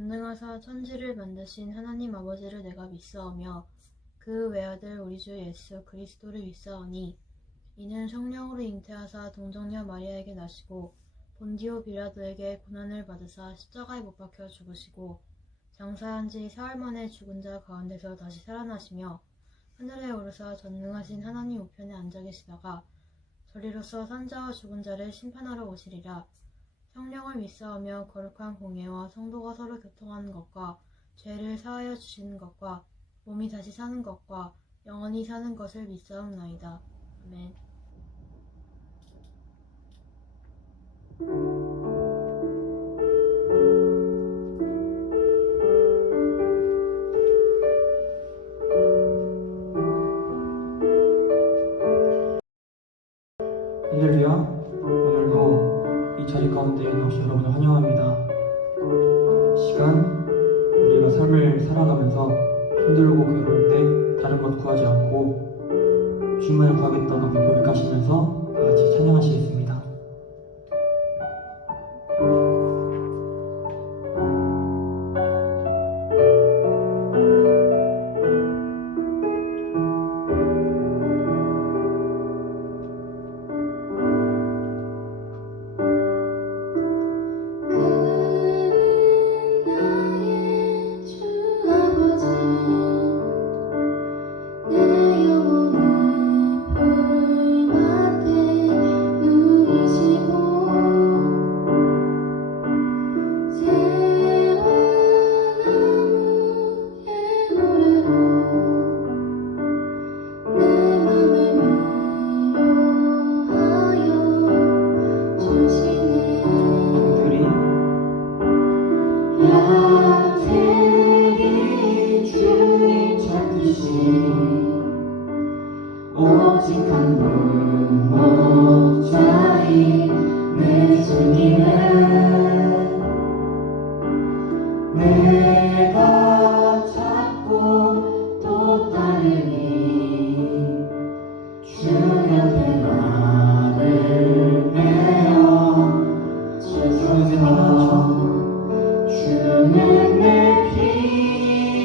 전능하사 천지를 만드신 하나님 아버지를 내가 믿사오며 그 외아들 우리 주 예수 그리스도를 믿사오니 이는 성령으로 잉태하사 동정녀 마리아에게 나시고 본디오 빌라도에게 고난을 받으사 십자가에 못 박혀 죽으시고 장사한 지 사흘 만에 죽은 자 가운데서 다시 살아나시며 하늘에 오르사 전능하신 하나님 우편에 앉아 계시다가 저리로서 산자와 죽은 자를 심판하러 오시리라. 성령을 믿사오며 거룩한 공예와 성도가 서로 교통하는 것과 죄를 사하여 주시는 것과 몸이 다시 사는 것과 영원히 사는 것을 믿사옵나이다. 아멘. 할렐루야. 오늘도 이 자리 가운데 나오신 여러분을 환영합니다. 시간 우리가 삶을 살아가면서 힘들고 괴로울 때 다른 것 구하지 않고 주님만을 구하겠다고 고백하시면서 다 같이 찬양하시겠습니다. 오직 한 목자인 내 주님은 내가 찾고 또 따르니 주 옆에 나를 내어 주소서. 주는 내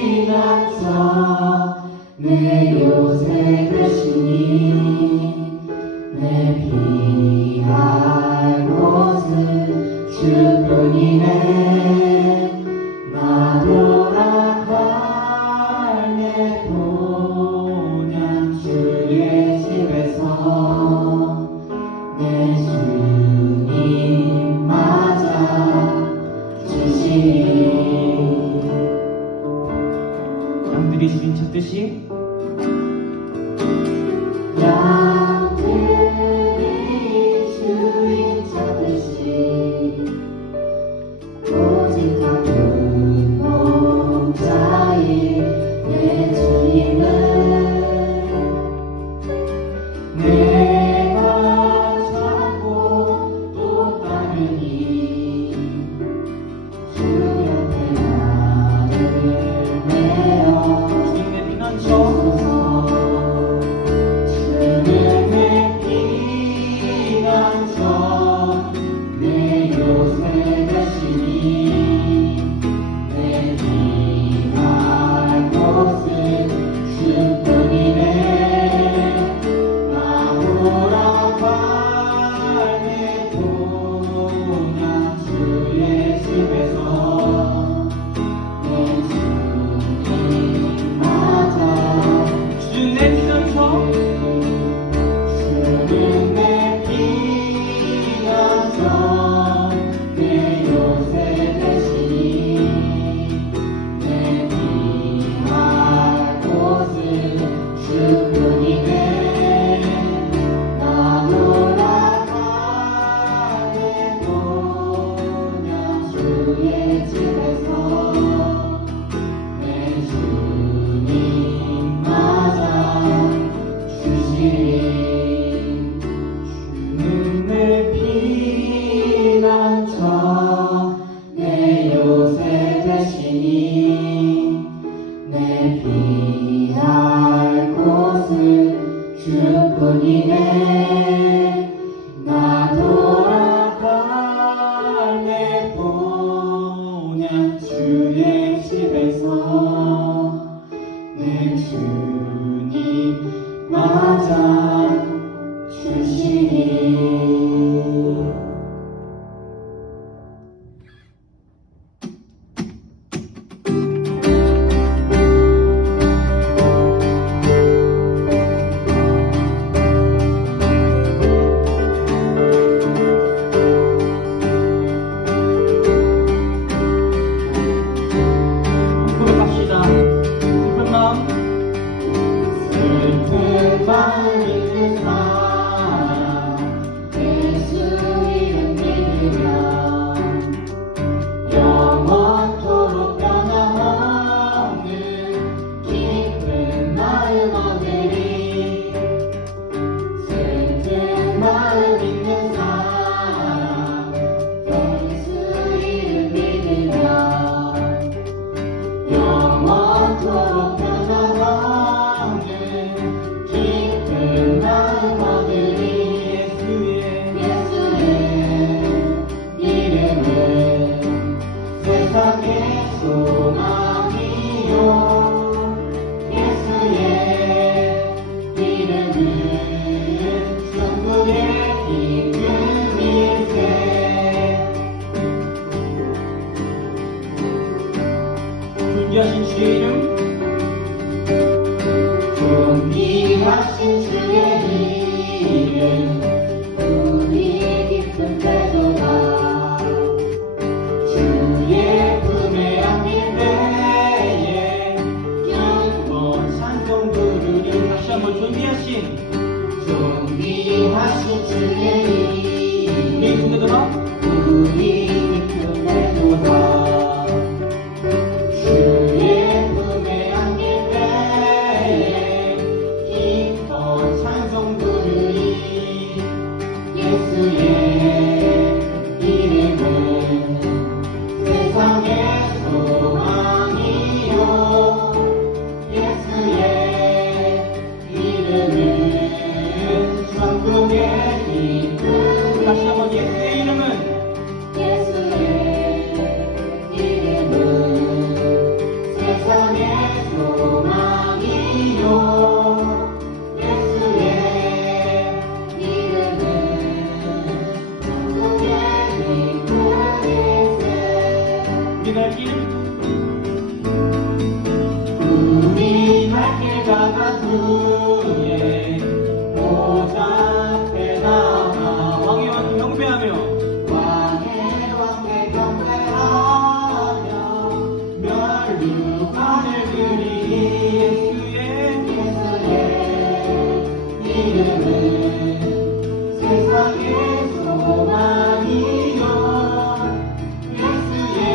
피난처 내 요새 되시니 내 피할 곳은 주뿐이네. 나 돌아갈래 본향 주의 집에서 내 주님 맞아 주시니. 양들이 주인 찾듯이 양들이 주인 찾듯이 오직 한 목자인 내 주님은 내가 찾고 또 따르니 주 옆에 나를 내어 주님의 피난처 내 피할 곳은 주뿐이네. 나 돌아갈래 본향 주의 주님 맞아 주시니 고백합시다. 슬픈 마음 슬픈 마음 있는 사람 예수 이름 믿으며 영원토록 변함없는 기쁜 마음 얻으리 슬픈 마음 있는 사람 예수 이름 믿으며 영원토록 변함없는 기쁜 마음 얻으리 예수의 이름은 세상의 소망이요 예수의 이름은 천국의 기쁨일세 존귀하신 주의 이름 존귀하신 주의 이름 우리 깊은 태도가 주의 품에 안길 때에 기뻐 찬송 부르리 다시 한번 존귀하신 존귀하신 주의 우리 이름 군대들아 우리 깊은 태도가 주의 품에 안길 때에 기뻐 찬송 부르리 예수의 이름은 세상의 소망이요 예수의 이름은 천국의 기쁨 다시 한번 예수의 이름은 예수의 이름은 세상의 소망이요 예수의 이름은 천국의 기쁨일세 우리 갈 길 우리 갈 길 가까스에 보좌 앞에 나가 왕의 왕 경배하며 왕의 경배하며 멸류관을 그리 예수의 이름은 세상의 소망이요 예수의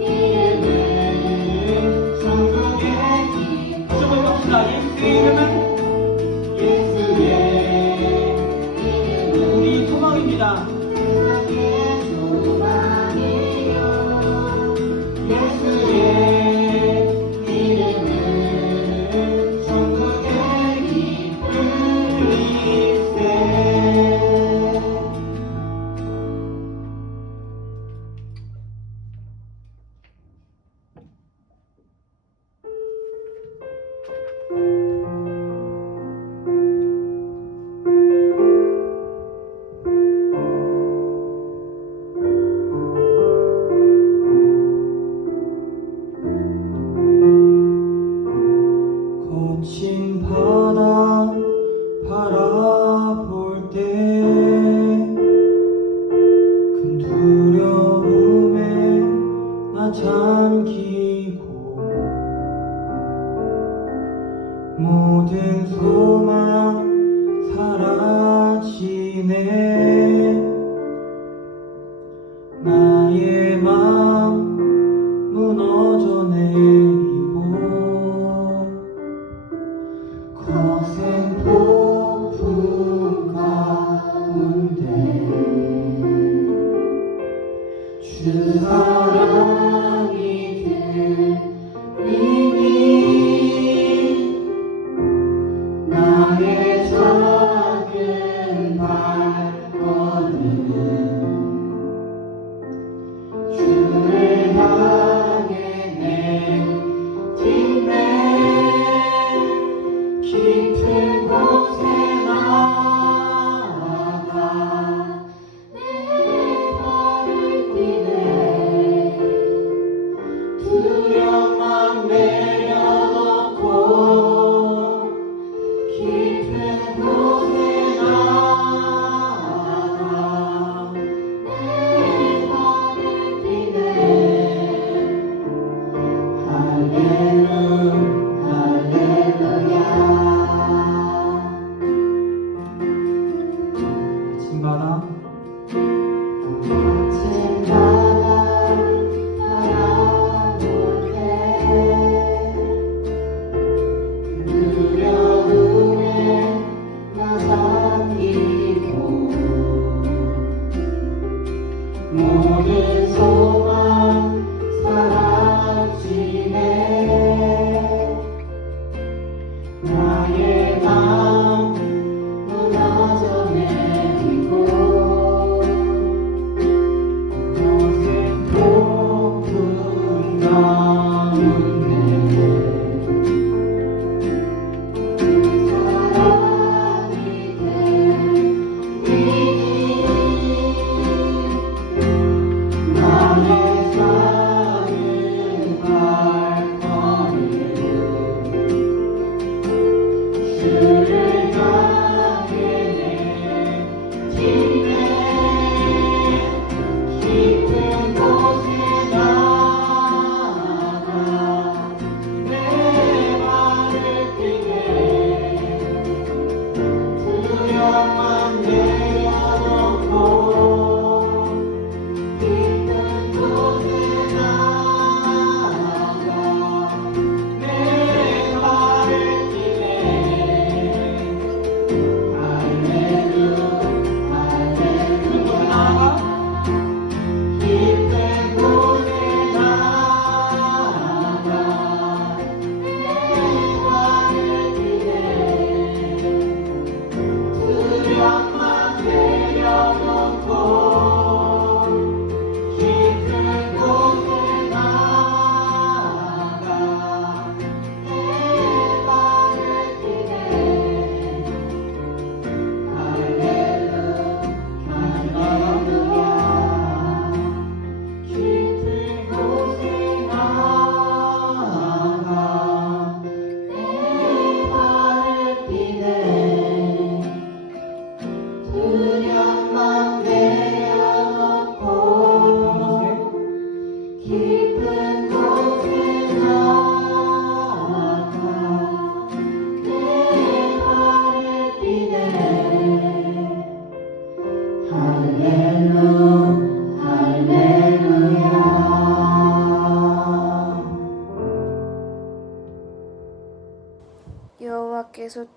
이름은 천국의 기쁨 다시 한번 갑시다. 예수의 이름은 예수의 이름은 우리 소망입니다. 세상의 소망이요 예수의 이름은 천국의 기쁨일세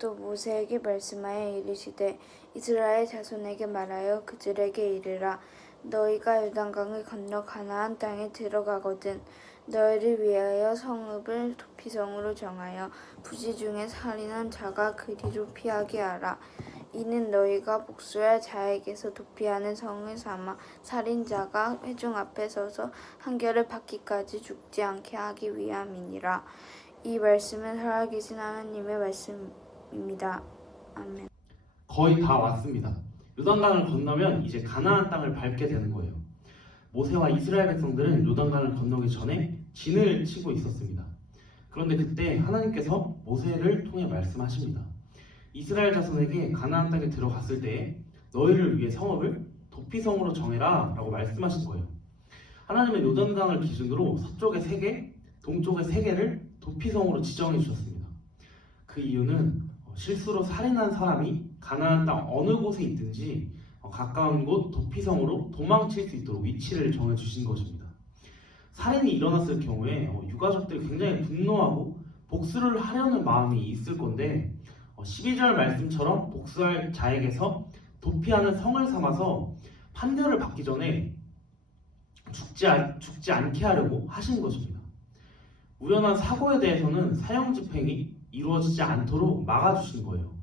또 모세에게 말씀하여 이르시되 이스라엘 자손에게 말하여 그들에게 이르라. 너희가 요단강을 건너 가나안 땅에 들어가거든 너희를 위하여 성읍을 도피성으로 정하여 부지 중에 살인한 자가 그리로 피하게 하라. 이는 너희가 복수할 자에게서 도피하는 성을 삼아 살인자가 회중 앞에 서서 한결을 받기까지 죽지 않게 하기 위함이니라. 이 말씀은 살아계신 하나님의 말씀입니다. 아멘. 거의 다 왔습니다. 요단강을 건너면 이제 가나안 땅을 밟게 되는 거예요. 모세와 이스라엘 백성들은 요단강을 건너기 전에 진을 치고 있었습니다. 그런데 그때 하나님께서 모세를 통해 말씀하십니다. 이스라엘 자손에게 가나안 땅에 들어갔을 때 너희를 위해 성읍을 도피성으로 정해라 라고 말씀하신 거예요. 하나님은 요단강을 기준으로 서쪽에 3개, 동쪽에 3개를 도피성으로 지정해 주셨습니다. 그 이유는 실수로 살인한 사람이 가나안 땅 어느 곳에 있든지 가까운 곳 도피성으로 도망칠 수 있도록 위치를 정해 주신 것입니다. 살인이 일어났을 경우에 유가족들이 굉장히 분노하고 복수를 하려는 마음이 있을 건데 12절 말씀처럼 복수할 자에게서 도피하는 성을 삼아서 판결을 받기 전에 죽지 않게 하려고 하신 것입니다. 우연한 사고에 대해서는 사형 집행이 이루어지지 않도록 막아주신 거예요.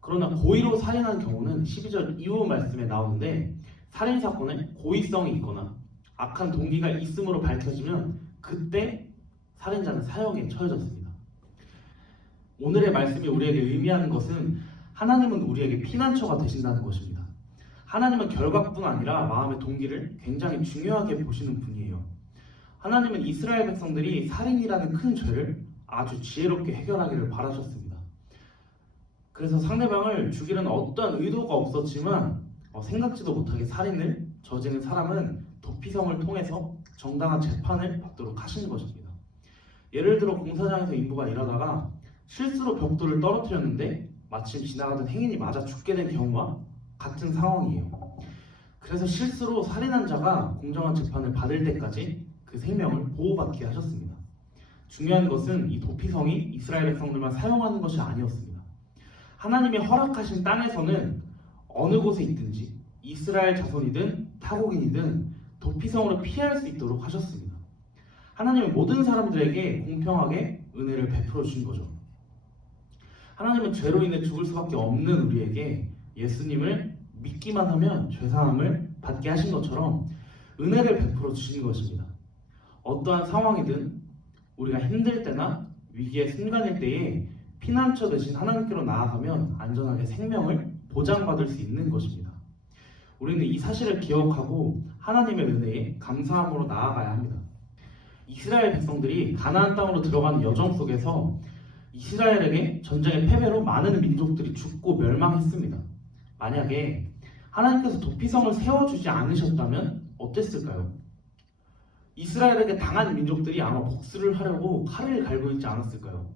그러나 고의로 살인한 경우는 12절 이후 말씀에 나오는데 살인사건에 고의성이 있거나 악한 동기가 있음으로 밝혀지면 그때 살인자는 사형에 처해졌습니다. 오늘의 말씀이 우리에게 의미하는 것은 하나님은 우리에게 피난처가 되신다는 것입니다. 하나님은 결과뿐 아니라 마음의 동기를 굉장히 중요하게 보시는 분이에요. 하나님은 이스라엘 백성들이 살인이라는 큰 죄를 아주 지혜롭게 해결하기를 바라셨습니다. 그래서 상대방을 죽이려는 어떠한 의도가 없었지만 생각지도 못하게 살인을 저지른 사람은 도피성을 통해서 정당한 재판을 받도록 하시는 것입니다. 예를 들어 공사장에서 인부가 일하다가 실수로 벽돌을 떨어뜨렸는데 마침 지나가던 행인이 맞아 죽게 된 경우와 같은 상황이에요. 그래서 실수로 살인한 자가 공정한 재판을 받을 때까지 그 생명을 보호받게 하셨습니다. 중요한 것은 이 도피성이 이스라엘 백성들만 사용하는 것이 아니었습니다. 하나님이 허락하신 땅에서는 어느 곳에 있든지 이스라엘 자손이든 타국인이든 도피성으로 피할 수 있도록 하셨습니다. 하나님은 모든 사람들에게 공평하게 은혜를 베풀어 주신 거죠. 하나님은 죄로 인해 죽을 수밖에 없는 우리에게 예수님을 믿기만 하면 죄사함을 받게 하신 것처럼 은혜를 베풀어 주신 것입니다. 어떠한 상황이든 우리가 힘들 때나 위기의 순간일 때에 피난처 대신 하나님께로 나아가면 안전하게 생명을 보장받을 수 있는 것입니다. 우리는 이 사실을 기억하고 하나님의 은혜에 감사함으로 나아가야 합니다. 이스라엘 백성들이 가나안 땅으로 들어가는 여정 속에서 이스라엘에게 전쟁의 패배로 많은 민족들이 죽고 멸망했습니다. 만약에 하나님께서 도피성을 세워주지 않으셨다면 어땠을까요? 이스라엘에게 당한 민족들이 아마 복수를 하려고 칼을 갈고 있지 않았을까요?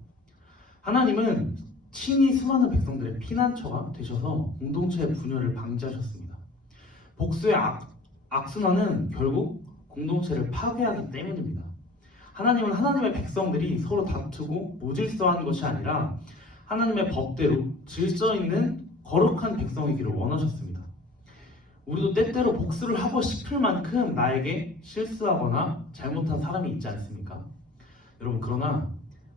하나님은 친히 수많은 백성들의 피난처가 되셔서 공동체의 분열을 방지하셨습니다. 복수의 악순환은 결국 공동체를 파괴하기 때문입니다. 하나님은 하나님의 백성들이 서로 다투고 무질서한 것이 아니라 하나님의 법대로 질서 있는 거룩한 백성이기를 원하셨습니다. 우리도 때때로 복수를 하고 싶을 만큼 나에게 실수하거나 잘못한 사람이 있지 않습니까? 여러분, 그러나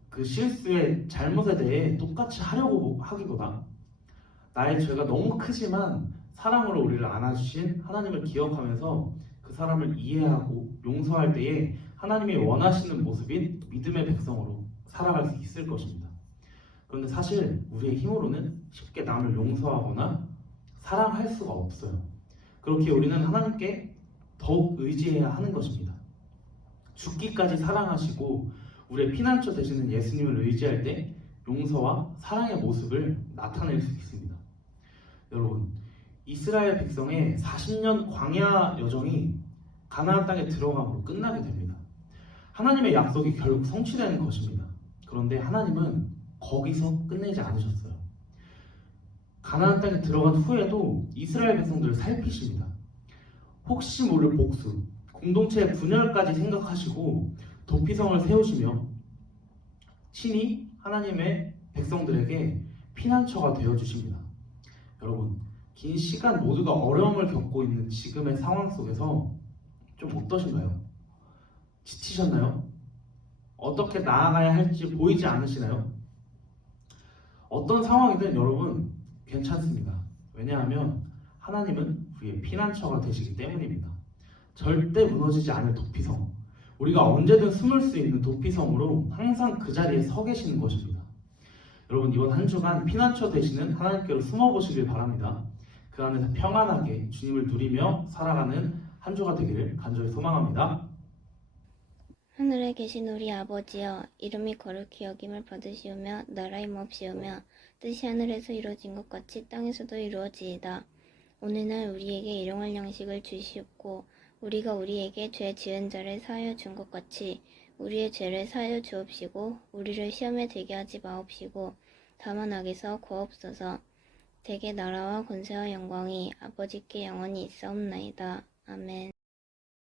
그 실수의 잘못에 대해 똑같이 하려고 하기보다 나의 죄가 너무 크지만 사랑으로 우리를 안아주신 하나님을 기억하면서 그 사람을 이해하고 용서할 때에 하나님이 원하시는 모습인 믿음의 백성으로 살아갈 수 있을 것입니다. 그런데 사실 우리의 힘으로는 쉽게 남을 용서하거나 사랑할 수가 없어요. 그렇게 우리는 하나님께 더욱 의지해야 하는 것입니다. 죽기까지 사랑하시고 우리의 피난처 되시는 예수님을 의지할 때 용서와 사랑의 모습을 나타낼 수 있습니다. 여러분, 이스라엘 백성의 40년 광야 여정이 가나안 땅에 들어감으로 끝나게 됩니다. 하나님의 약속이 결국 성취되는 것입니다. 그런데 하나님은 거기서 끝내지 않으셨어요. 가나안 땅에 들어간 후에도 이스라엘 백성들을 살피십니다. 혹시 모를 복수, 공동체의 분열까지 생각하시고 도피성을 세우시며 친히 하나님의 백성들에게 피난처가 되어 주십니다. 여러분, 긴 시간 모두가 어려움을 겪고 있는 지금의 상황 속에서 좀 어떠신가요? 지치셨나요? 어떻게 나아가야 할지 보이지 않으시나요? 어떤 상황이든 여러분 괜찮습니다. 왜냐하면 하나님은 우리의 피난처가 되시기 때문입니다. 절대 무너지지 않을 도피성, 우리가 언제든 숨을 수 있는 도피성으로 항상 그 자리에 서 계시는 것입니다. 여러분, 이번 한 주간 피난처 되시는 하나님께로 숨어보시길 바랍니다. 그 안에서 평안하게 주님을 누리며 살아가는 한 주가 되기를 간절히 소망합니다. 하늘에 계신 우리 아버지여, 이름이 거룩히 여김을 받으시오며 나라의 몹시오며 뜻이 하늘에서 이루어진 것 같이 땅에서도 이루어지이다. 오늘날 우리에게 일용할 양식을 주시옵고 우리가 우리에게 죄 지은 자를 사하여 준 것 같이 우리의 죄를 사하여 주옵시고 우리를 시험에 들게 하지 마옵시고 다만 악에서 구하옵소서. 대개 나라와 권세와 영광이 아버지께 영원히 있사옵나이다. 아멘.